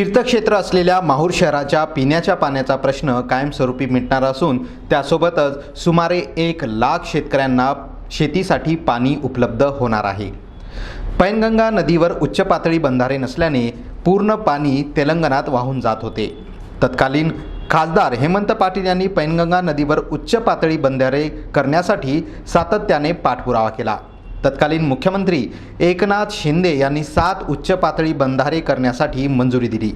तीर्थक्षेत्र असलेल्या माहूर शहराच्या पिण्याच्या पाण्याचा प्रश्न कायमस्वरूपी मिटणार असून त्यासोबतच सुमारे एक लाख शेतकऱ्यांना शेतीसाठी पाणी उपलब्ध होणार आहे. पैनगंगा नदीवर उच्च पातळी बंधारे नसल्याने पूर्ण पाणी तेलंगणात वाहून जात होते. तत्कालीन खासदार हेमंत पाटील यांनी पैनगंगा नदीवर उच्च पातळी बंधारे करण्यासाठी सातत्याने पाठपुरावा केला. तत्कालीन मुख्यमंत्री एकनाथ शिंदे यांनी सात उच्च पातळी बंधारे करण्यासाठी मंजुरी दिली.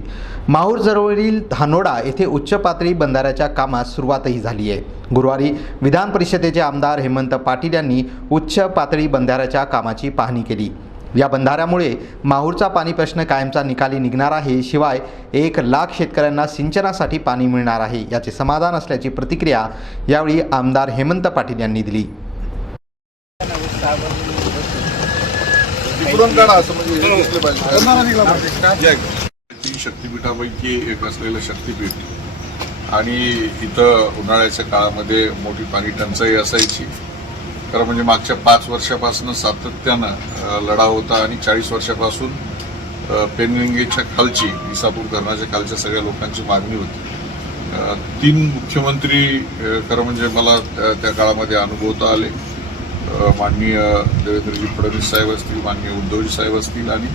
माहूर जवळील धानोडा येथे उच्च पातळी बंधाऱ्याच्या कामास सुरुवातही झाली आहे. गुरुवारी विधान परिषदेचे आमदार हेमंत पाटील यांनी उच्च पातळी बंधाऱ्याच्या कामाची पाहणी केली. या बंधाऱ्यामुळे माहूरचा पाणी प्रश्न कायमचा निकाली निघणार आहे शिवाय एक लाख शेतकऱ्यांना सिंचनासाठी पाणी मिळणार आहे याचे समाधान असल्याची प्रतिक्रिया यावेळी आमदार हेमंत पाटील यांनी दिली. तिकडून काढा असं म्हणजे दिसलं पाहिजे. तीन शक्तिपीठापैकी एक असलेलं शक्तिपीठ. आणि इथं उन्हाळ्याच्या काळामध्ये मोठी पाणी टंचाई असायची. खरं म्हणजे मागच्या पाच वर्षापासून सातत्यानं लढा होता आणि चाळीस वर्षापासून पेनगंगेच्या खालची इसापूर धरणाच्या खालच्या सगळ्या लोकांची मागणी होती. तीन मुख्यमंत्री खरं म्हणजे मला त्या त्या काळामध्ये अनुभवता आले. माननीय देवेंद्रजी फडणवीस साहेब असतील माननीय उद्धवजी साहेब असतील आणि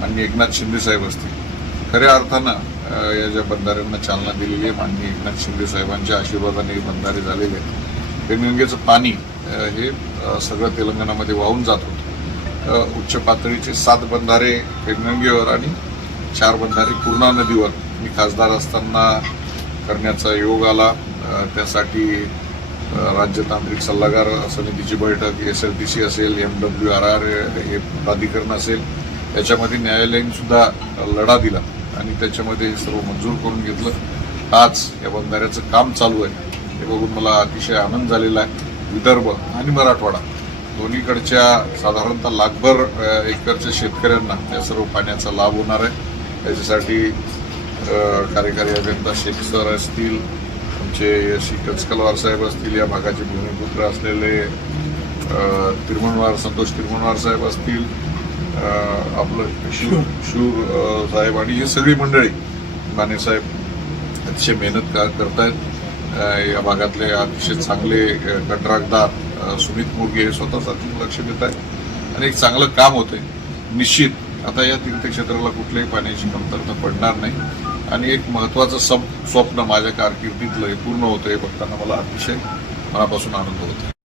माननीय एकनाथ शिंदे साहेब असतील. खऱ्या अर्थानं या ज्या बंधाऱ्यांना चालना दिलेली आहे माननीय एकनाथ शिंदे साहेबांच्या आशीर्वादाने हे बंधारे झालेले आहेत. पेनगंगेचं पाणी हे सगळं तेलंगणामध्ये वाहून जात होतं. उच्च पातळीचे सात बंधारे पेनगंगेवर आणि चार बंधारे पूर्णा नदीवर मी खासदार असताना करण्याचा योग आला. त्यासाठी राज्य तांत्रिक सल्लागार समितीची बैठक एस एल टी सी असेल एम डब्ल्यू आर आर हे प्राधिकरण असेल याच्यामध्ये न्यायालयाने सुद्धा लढा दिला आणि त्याच्यामध्ये हे सर्व मंजूर करून घेतलं. आज या बंधाऱ्याचं काम चालू आहे. हे बघून मला अतिशय आनंद झालेला आहे. विदर्भ आणि मराठवाडा दोन्हीकडच्या साधारणतः लाखभर एकरच्या शेतकऱ्यांना या सर्व पाण्याचा लाभ होणार आहे. त्याच्यासाठी कार्यकारी अभियंता शेतसर असतील आमचे श्री कचकलवार साहेब असतील या भागाचे भूमिपुत्र असलेले अ, तिरुमणवार संतोष तिरुमणवार साहेब असतील आपलं शूर शूर साहेब आणि ही सगळी मंडळी माने साहेब अतिशय मेहनत का करतायत. या भागातले अतिशय चांगले कंत्राटदार सुमित मुर्गे हे स्वतः सातून लक्ष देत आहेत. आणि एक चांगलं काम होतंय. निश्चित. आता या तीर्थक्षेत्राला कुठल्याही पाण्याची कमतरता पडणार नाही. आणि एक महत्त्वाचं सब स्वप्न माझ्या कारकिर्दीतलं हे पूर्ण होतं हे बघताना मला अतिशय मनापासून आनंद होतो